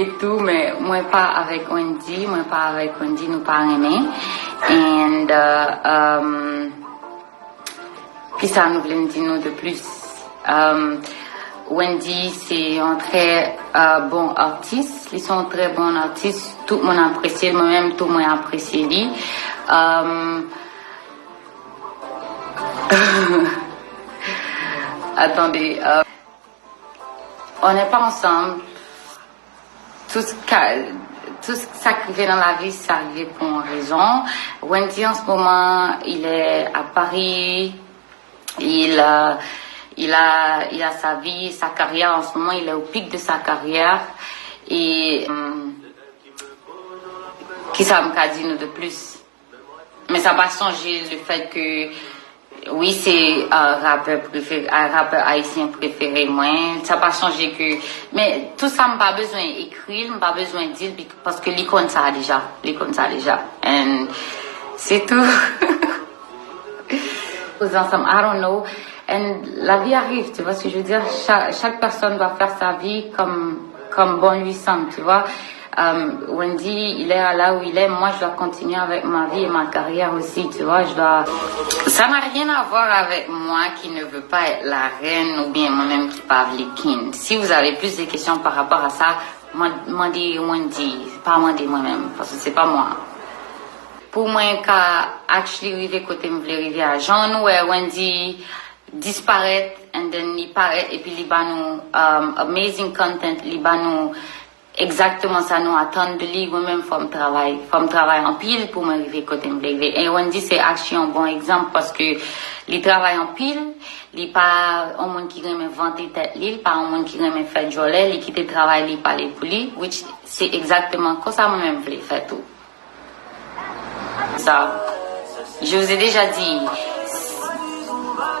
et tout, mais moi pas avec Wendy, nous pas aimé. Et puis ça nous voulait dire nous de plus. Wendy, c'est un très bon artiste. Ils sont très bons artistes. Tout le monde apprécie, moi-même, tout le monde apprécie lui. Attendez, on n'est pas ensemble. Tout ce ça qui vient dans la vie, ça arrive pour une raison. Wendy, en ce moment, il est à Paris. Il a sa vie, sa carrière. En ce moment, il est au pic de sa carrière. Et qui ça me dit nous de plus? Mais ça va changer le fait que oui, c'est un rappeur haïtien préféré moi. Ça va changer que, mais tout ça m'a pas besoin d'écrire, m'a pas besoin de dire parce que l'icône ça déjà, et c'est tout. Aux ensemble, I don't know. Et la vie arrive, tu vois ce que je veux dire. Chaque personne doit faire sa vie comme bon lui semble, tu vois. Wendy, il est là où il est. Moi, je dois continuer avec ma vie et ma carrière aussi, tu vois. Ça n'a rien à voir avec moi qui ne veux pas être la reine ou bien moi-même qui parle les king. Si vous avez plus de questions par rapport à ça, moi dis Wendy, pas moi dis moi-même, parce que c'est pas moi. Pour moi, quand actually arriver côté me voulait arriver à Jean, Wendy disparaît and then il paraît et puis il va nous amazing content, il va nous exactement ça nous attend de lui moi-même forme travail en pile pour m'arriver côté me arriver. Et Wendy c'est actually un bon exemple parce que il travaille en pile, il pas un monde qui aime inventer tête l'île, pas un monde qui aime faire jolet, il quitte travail, il parler pour lui, which c'est exactement comme ça moi-même voulais faire tout. Ça, je vous ai déjà dit,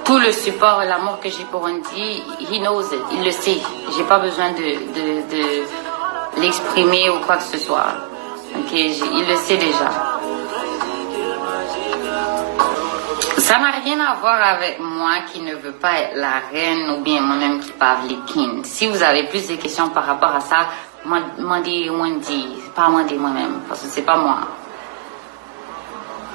tout le support et l'amour que j'ai pour Wendy, he knows it, il le sait. J'ai pas besoin de l'exprimer ou quoi que ce soit. Ok, il le sait déjà. Ça n'a rien à voir avec moi qui ne veux pas être la reine ou bien moi-même qui parle les king. Si vous avez plus de questions par rapport à ça, moi dis Wendy, pas moi dis moi-même, parce que c'est pas moi.